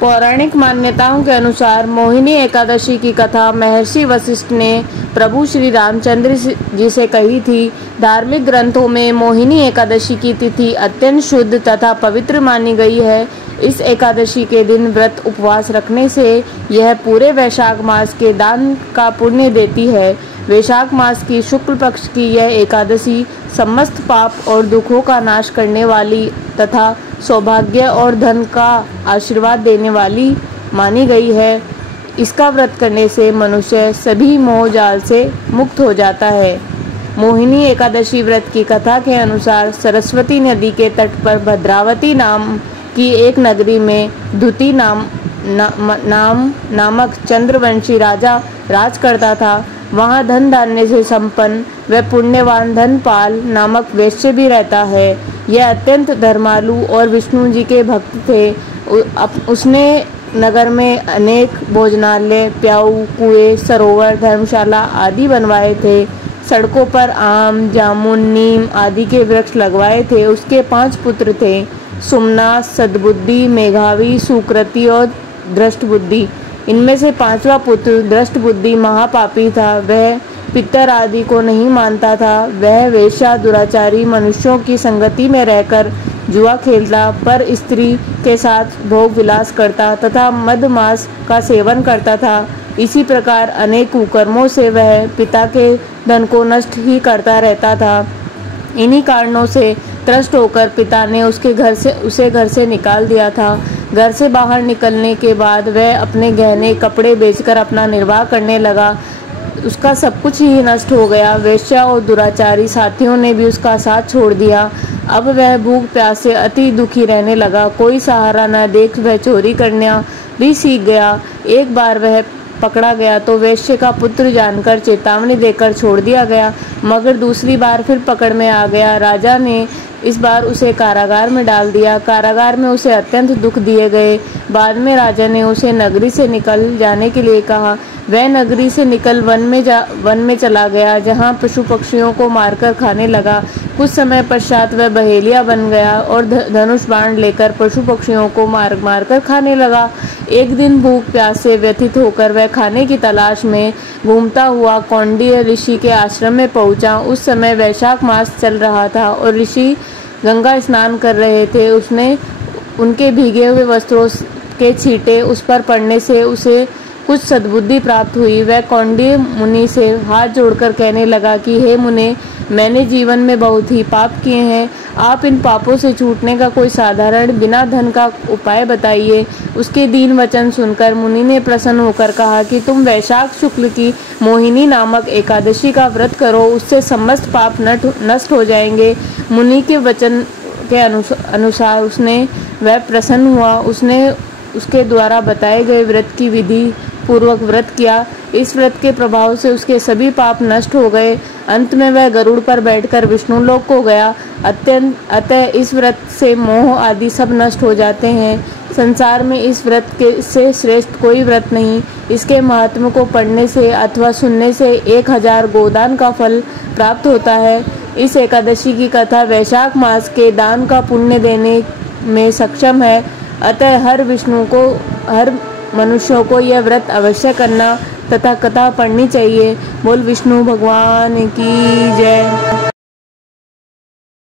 पौराणिक मान्यताओं के अनुसार मोहिनी एकादशी की कथा महर्षि वशिष्ठ ने प्रभु श्री रामचंद्र जी से कही थी। धार्मिक ग्रंथों में मोहिनी एकादशी की तिथि अत्यंत शुद्ध तथा पवित्र मानी गई है। इस एकादशी के दिन व्रत उपवास रखने से यह पूरे वैशाख मास के दान का पुण्य देती है। वैशाख मास की शुक्ल पक्ष की यह एकादशी समस्त पाप और दुखों का नाश करने वाली तथा सौभाग्य और धन का आशीर्वाद देने वाली मानी गई है। इसका व्रत करने से मनुष्य सभी मोह जाल से मुक्त हो जाता है। मोहिनी एकादशी व्रत की कथा के अनुसार सरस्वती नदी के तट पर भद्रावती नाम की एक नगरी में द्युति नामक चंद्रवंशी राजा राज करता था। वहाँ धन धान्य से संपन्न व पुण्यवान धनपाल नामक वैश्य भी रहता है। यह अत्यंत धर्मालु और विष्णु जी के भक्त थे। उसने नगर में अनेक भोजनालय, प्याऊ, कुएं, सरोवर, धर्मशाला आदि बनवाए थे। सड़कों पर आम, जामुन, नीम आदि के वृक्ष लगवाए थे। उसके 5 पुत्र थे, सुमना, सद्बुद्धि, मेघावी, सुकृति और दृष्टबुद्धि। इनमें से 5वां पुत्र दृष्टबुद्धि महापापी था। वह पितर आदि को नहीं मानता था। वह वेश्या, दुराचारी मनुष्यों की संगति में रहकर जुआ खेलता, पर स्त्री के साथ भोग विलास करता तथा मदमांस का सेवन करता था। इसी प्रकार अनेक कुकर्मों से वह पिता के धन को नष्ट ही करता रहता था। इन्हीं कारणों से त्रस्त होकर पिता ने उसे घर से निकाल दिया था। घर से बाहर निकलने के बाद वह अपने गहने कपड़े बेचकर अपना निर्वाह करने लगा। उसका सब कुछ ही नष्ट हो गया। वेश्या और दुराचारी साथियों ने भी उसका साथ छोड़ दिया। अब वह भूख प्यास से अति दुखी रहने लगा। कोई सहारा न देख वह चोरी करना भी सीख गया। एक बार वह पकड़ा गया तो वेश्या का पुत्र जानकर चेतावनी देकर छोड़ दिया गया, मगर दूसरी बार फिर पकड़ में आ गया। राजा ने इस बार उसे कारागार में डाल दिया। कारागार में उसे अत्यंत दुख दिए गए। बाद में राजा ने उसे नगरी से निकल जाने के लिए कहा। वह नगरी से निकल वन में चला गया, जहाँ पशु पक्षियों को मारकर खाने लगा। कुछ समय पश्चात वह बहेलिया बन गया और धनुष बाण लेकर पशु पक्षियों को मार कर खाने लगा। एक दिन भूख प्यास से व्यथित होकर वह खाने की तलाश में घूमता हुआ कौंडिन्य ऋषि के आश्रम में पहुंचा। उस समय वैशाख मास चल रहा था और ऋषि गंगा स्नान कर रहे थे। उसने उनके भीगे हुए वस्त्रों के छींटे उस पर पड़ने से उसे कुछ सद्बुद्धि प्राप्त हुई। वह कौंडिन्य मुनि से हाथ जोड़कर कहने लगा कि हे मुने, मैंने जीवन में बहुत ही पाप किए हैं। आप इन पापों से छूटने का कोई साधारण बिना धन का उपाय बताइए। उसके दीन वचन सुनकर मुनि ने प्रसन्न होकर कहा कि तुम वैशाख शुक्ल की मोहिनी नामक एकादशी का व्रत करो, उससे समस्त पाप नष्ट हो जाएंगे। मुनि के वचन के अनुसार वह प्रसन्न हुआ। उसने उसके द्वारा बताए गए व्रत की विधि पूर्वक व्रत किया। इस व्रत के प्रभाव से उसके सभी पाप नष्ट हो गए। अंत में वह गरुड़ पर बैठकर विष्णु लोक को गया। अतः इस व्रत से मोह आदि सब नष्ट हो जाते हैं। संसार में इस व्रत से श्रेष्ठ कोई व्रत नहीं। इसके महात्म्य को पढ़ने से अथवा सुनने से 1000 गोदान का फल प्राप्त होता है। इस एकादशी की कथा वैशाख मास के दान का पुण्य देने में सक्षम है। अतः हर मनुष्यों को यह व्रत अवश्य करना तथा कथा पढ़नी चाहिए। बोल विष्णु भगवान की जय।